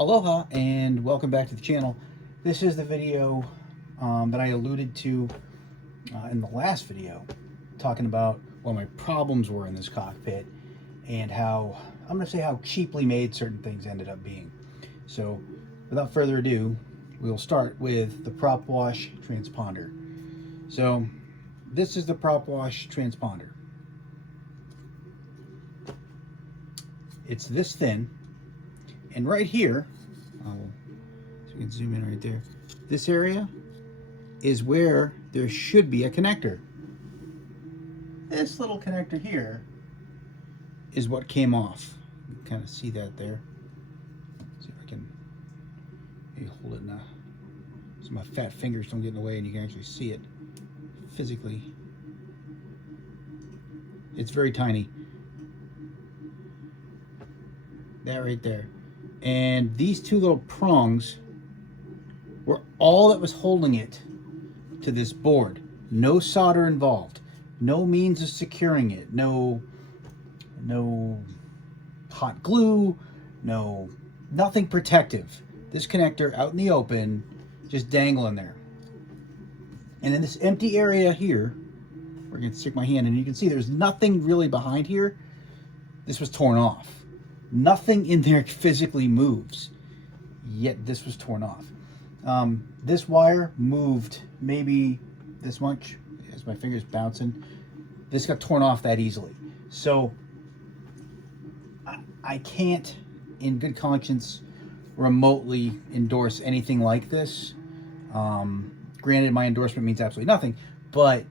Aloha and welcome back to the channel. This is the video that I alluded to in the last video, talking about what my problems were in this cockpit and how, I'm going to say how cheaply made certain things ended up being. So without further ado, we'll start with the Propwash transponder. So this is the Propwash transponder. It's this thin. And right here, so you can zoom in right there, this area is where there should be a connector. This little connector here is what came off. You can kind of see that there. See if I can maybe hold it now so my fat fingers don't get in the way and you can actually see it physically. It's very tiny. That right there. And these two little prongs were all that was holding it to this board. No solder involved. No means of securing it. No hot glue. Nothing protective. This connector out in the open, just dangling there. And in this empty area here, we're going to stick my hand in, and you can see there's nothing really behind here. This was torn off. Nothing in there physically moves, yet this was torn off. This wire moved maybe this much as my finger's bouncing. This got torn off that easily. So I can't, in good conscience, remotely endorse anything like this. Granted, my endorsement means absolutely nothing, but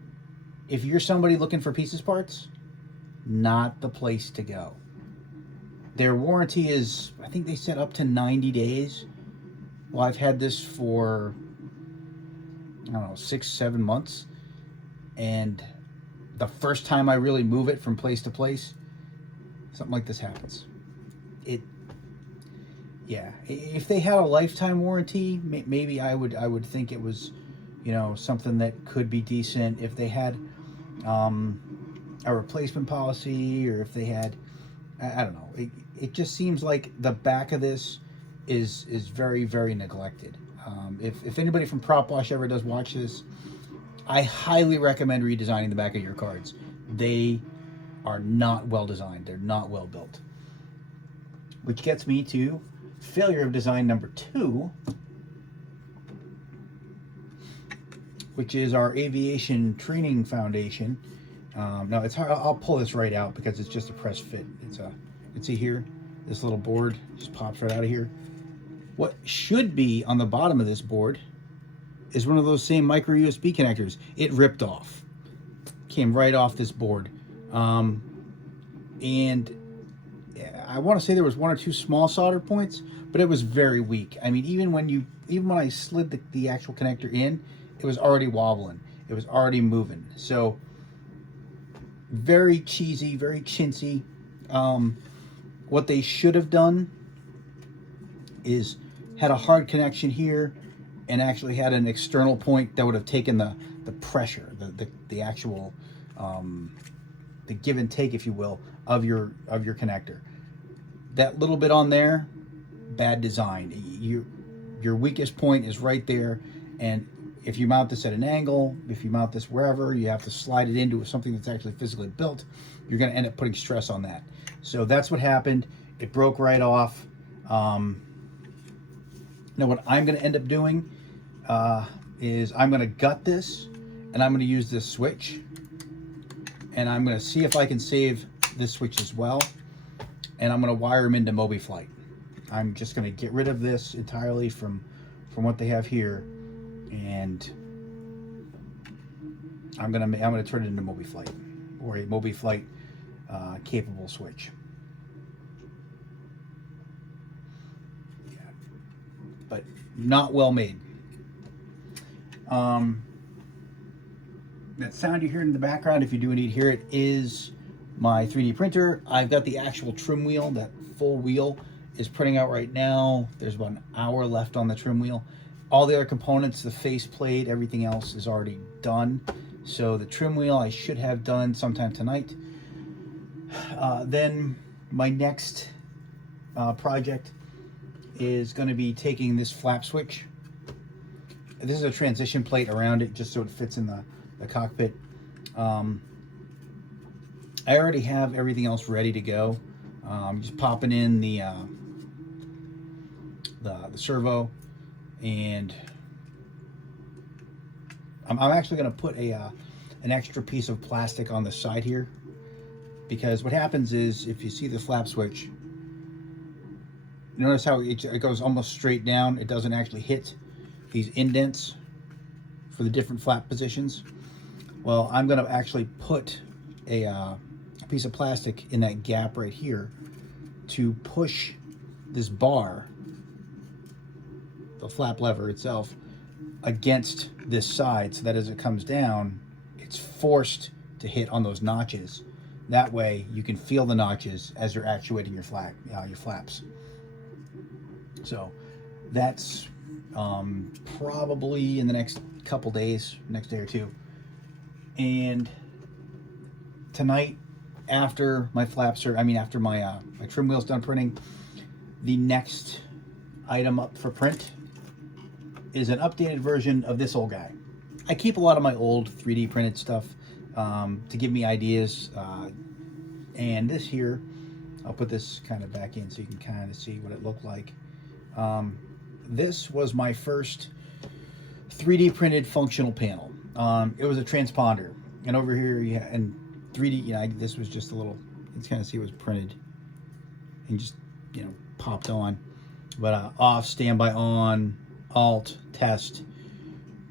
if you're somebody looking for pieces parts, not the place to go. Their warranty is, I think they said up to 90 days. Well, I've had this for, I don't know, 6-7 months. And the first time I really move it from place to place, something like this happens. Yeah, if they had a lifetime warranty, maybe I would think it was, you know, something that could be decent. If they had a replacement policy, or if they had, I don't know. It just seems like the back of this is very, very neglected. If anybody from Propwash ever does watch this, I highly recommend redesigning the back of your cards. They are not well designed. They're not well built. Which gets me to failure of design number 2, which is our Aviation Training Foundation. Now it's hard. I'll pull this right out because it's just a press fit. You can see here, this little board just pops right out of here. What should be on the bottom of this board is one of those same micro USB connectors. It ripped off, came right off this board, and I want to say there was 1 or 2 small solder points, but it was very weak. I mean, even when I slid the actual connector in, it was already wobbling. It was already moving. So very cheesy, very chintzy. What they should have done is had a hard connection here and actually had an external point that would have taken the pressure, the actual the give and take, if you will, of your connector. That little bit on there, bad design. Your weakest point is right there, and if you mount this at an angle, if you mount this wherever, you have to slide it into something that's actually physically built, you're going to end up putting stress on that. So that's what happened. It broke right off. Now what I'm going to end up doing is I'm going to gut this, and I'm going to use this switch, and I'm going to see if I can save this switch as well, and I'm going to wire them into MobiFlight. I'm just going to get rid of this entirely from what they have here, and I'm gonna turn it into MobiFlight, or a MobiFlight capable switch. Yeah, but not well made. That sound you hear in the background, if you do need to hear it, is my 3D printer. I've got the actual trim wheel. That full wheel is printing out right now. There's about an hour left on the trim wheel. All the other components, the faceplate, everything else is already done. So the trim wheel I should have done sometime tonight. Then my next project is going to be taking this flap switch. This is a transition plate around it just so it fits in the cockpit. I already have everything else ready to go. Just popping in the servo, and I'm actually going to put an extra piece of plastic on the side here, because what happens is, if you see the flap switch, notice how it goes almost straight down. It doesn't actually hit these indents for the different flap positions. Well, I'm going to actually put a piece of plastic in that gap right here to push this bar, the flap lever itself, against this side, so that as it comes down, it's forced to hit on those notches. That way you can feel the notches as you're actuating your flaps. So that's probably in the next couple days, next day or two. And tonight, after my flaps are, after my my trim wheel's done printing, the next item up for print is an updated version of this old guy. I keep a lot of my old 3D printed stuff to give me ideas. And this here, I'll put this kind of back in so you can kind of see what it looked like. This was my first 3D printed functional panel. It was a transponder, and over here, and 3D, this was just a little, you can kind of see it was printed and just, popped on. But off, standby on, alt, test,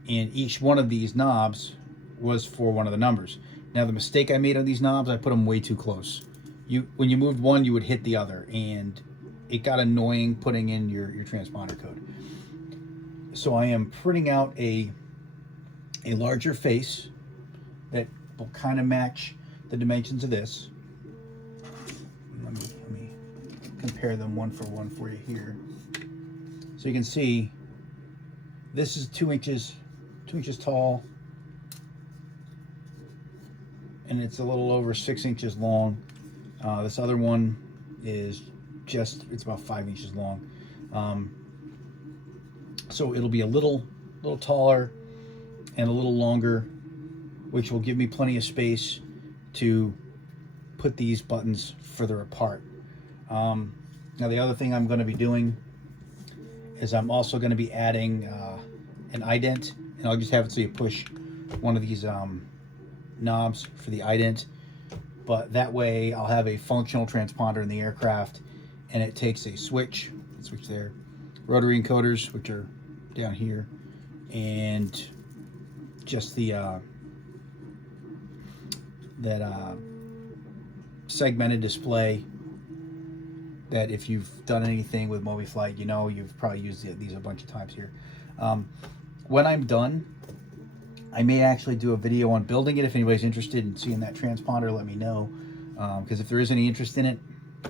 and each one of these knobs was for one of the numbers. Now, the mistake I made on these knobs, I put them way too close. When you moved one, you would hit the other, and it got annoying putting in your transponder code. So I am printing out a larger face that will kind of match the dimensions of this. Let me compare them one for one for you here. So you can see this is 2 inches tall, and it's a little over 6 inches long. This other one is it's about 5 inches long. So it'll be a little taller and a little longer, which will give me plenty of space to put these buttons further apart. Now, the other thing I'm going to be doing is I'm also going to be adding an ident, and I'll just have it so you push one of these knobs for the ident, but that way I'll have a functional transponder in the aircraft, and it takes a switch there, rotary encoders, which are down here, and just the segmented display that, if you've done anything with MobiFlight, you've probably used these a bunch of times here. When I'm done, I may actually do a video on building it. If anybody's interested in seeing that transponder, let me know, because if there is any interest in it,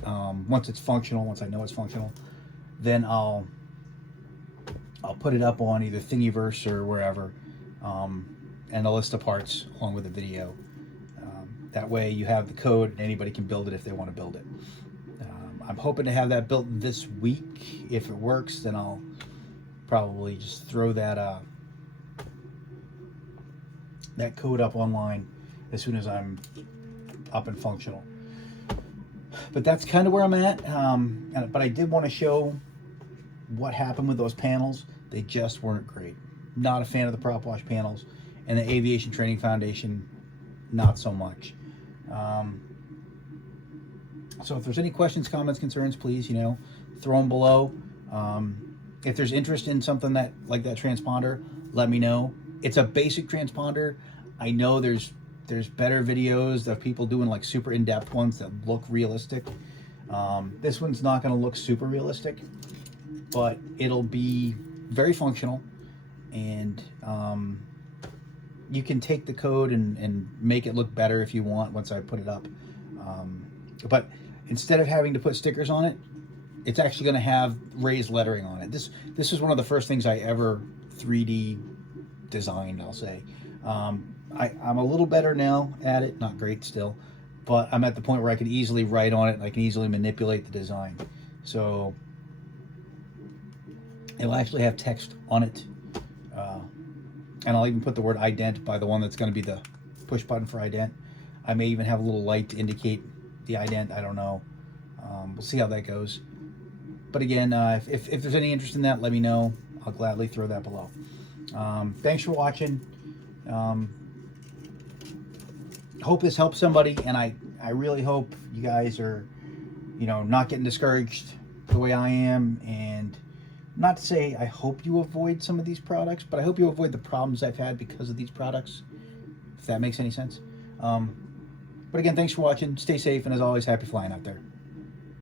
once it's functional, once I know it's functional, then I'll put it up on either Thingiverse or wherever, and a list of parts along with the video. That way you have the code and anybody can build it if they want to build it. I'm hoping to have that built this week. If it works, then I'll probably just throw that code up online as soon as I'm up and functional. But that's kind of where I'm at. But I did want to show what happened with those panels. They just weren't great. Not a fan of the Propwash panels, and the Aviation Training Foundation, not so much. So if there's any questions, comments, concerns, please, throw them below. If there's interest in something like that transponder, let me know. It's a basic transponder. I know there's better videos of people doing like super in-depth ones that look realistic. This one's not going to look super realistic, but it'll be very functional, and you can take the code and make it look better if you want once I put it up. But instead of having to put stickers on it, it's actually going to have raised lettering on it. This is one of the first things I ever 3D designed, I'll say. I'm a little better now at it, not great still, but I'm at the point where I can easily write on it and I can easily manipulate the design. So It'll actually have text on it. And I'll even put the word ident by the one that's going to be the push button for ident. I may even have a little light to indicate the ident. I don't know. We'll see how that goes. But again, if there's any interest in that, let me know. I'll gladly throw that below. Thanks for watching. Hope this helps somebody, and I really hope you guys are, not getting discouraged the way I am. And not to say I hope you avoid some of these products, but I hope you avoid the problems I've had because of these products, if that makes any sense. But again, thanks for watching. Stay safe, and as always, happy flying out there.